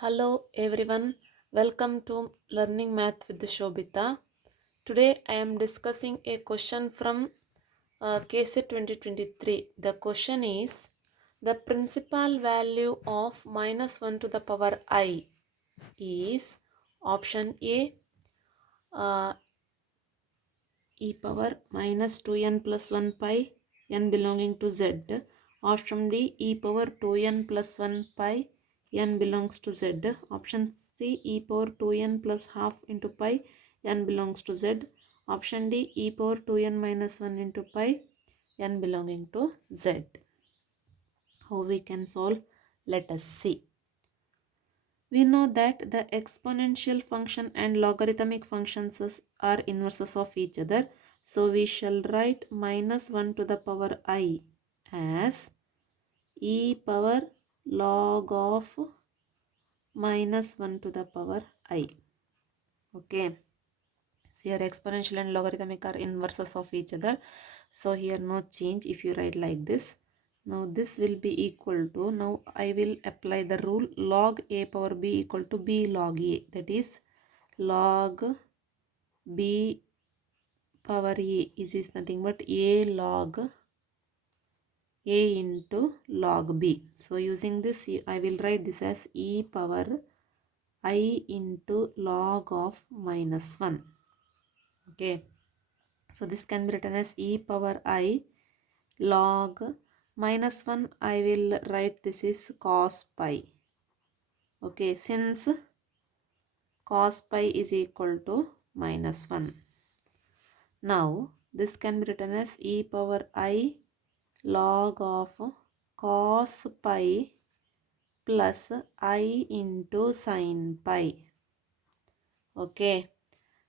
Hello everyone, welcome to Learning Math with Shobita. Today I am discussing a question from KSET 2023. The question is the principal value of minus 1 to the power I is option A uh, e power minus 2n plus 1 pi n belonging to z. Option D e power 2n plus 1 pi n belongs to z. Option C e power 2n plus half into pi n belongs to z. Option D e power 2n minus 1 into pi n belonging to z. How we can solve? Let us see. We know that the exponential function and logarithmic functions are inverses of each other. So we shall write minus 1 to the power I as e power log of minus 1 to the power I. Okay. So here exponential and logarithmic are inverses of each other. So here no change if you write like this. Now this will be equal to, now I will apply the rule log a power b equal to b log a. That is log b power a is nothing but a log a into log b. So using this I will write this as e power I into log of minus 1. Okay. So this can be written as e power I log minus 1. I will write this is cos pi. Okay, since cos pi is equal to minus 1. Now this can be written as e power I log of cos pi plus I into sin pi. Okay,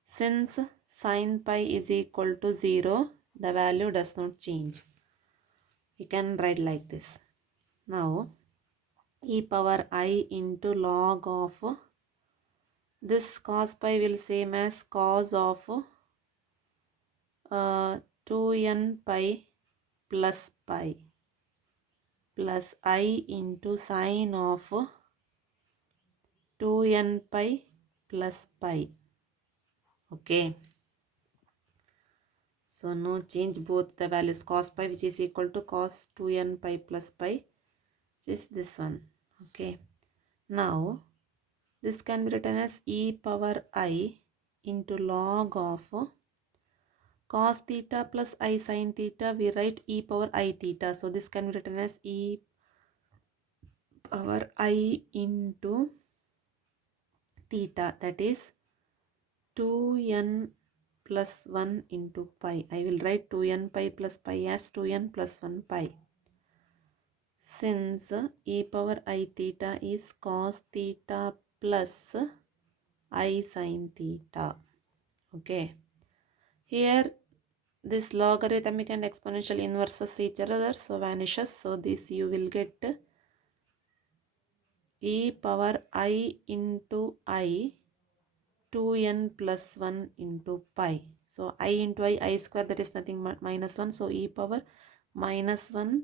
since sin pi is equal to 0, the value does not change. We can write like this. Now e power I into log of this cos pi will same as cos of 2n pi plus pi plus I into sin of 2n pi plus pi. Okay. So no change, both the values cos pi which is equal to cos 2n pi plus pi, which is this one. Okay. Now this can be written as e power I into log of cos theta plus I sin theta. We write e power I theta. So this can be written as e power I into theta, that is 2n plus 1 into pi. I will write 2n pi plus pi as 2n plus 1 pi. Since e power I theta is cos theta plus I sin theta. Okay. Here this logarithmic and exponential inverses each other, so vanishes. So this you will get e power I into I 2n plus 1 into pi. So I into I square, that is nothing but minus 1. So e power minus 1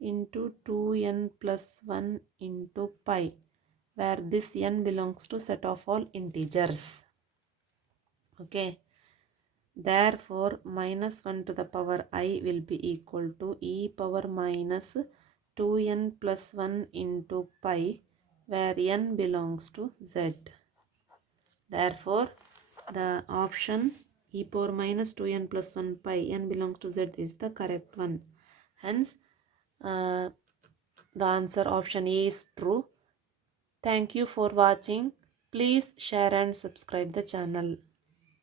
into 2n plus 1 into pi, where this n belongs to set of all integers. Okay. Therefore minus 1 to the power I will be equal to e power minus 2n plus 1 into pi, where n belongs to z. Therefore the option e power minus 2n plus 1 pi n belongs to z is the correct one. Hence the answer option A is true. Thank you for watching. Please share and subscribe the channel.